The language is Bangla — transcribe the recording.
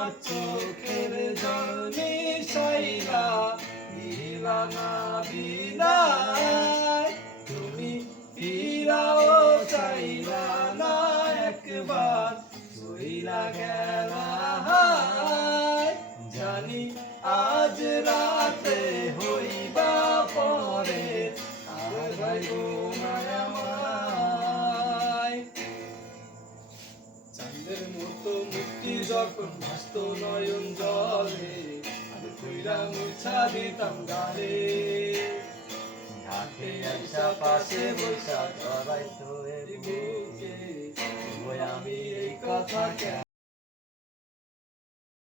আমার চোখের জল মিশাইলা দিলা না বিদায়। তুমি ফিরাও চাইলা না একবার, চইলা গেলা হায়। জানি আজ রাতে হইবা পরে, আর ভাইবো না আমায়। চাঁদের মতো মুক্তি যখন ভাসত নয়ন জলে, আমি কইরা মুছা দিতাম গালে। ঘাটে আইসা পাশে বৈশা জড়াইতো এর বুকে, ওই আমি এই কথা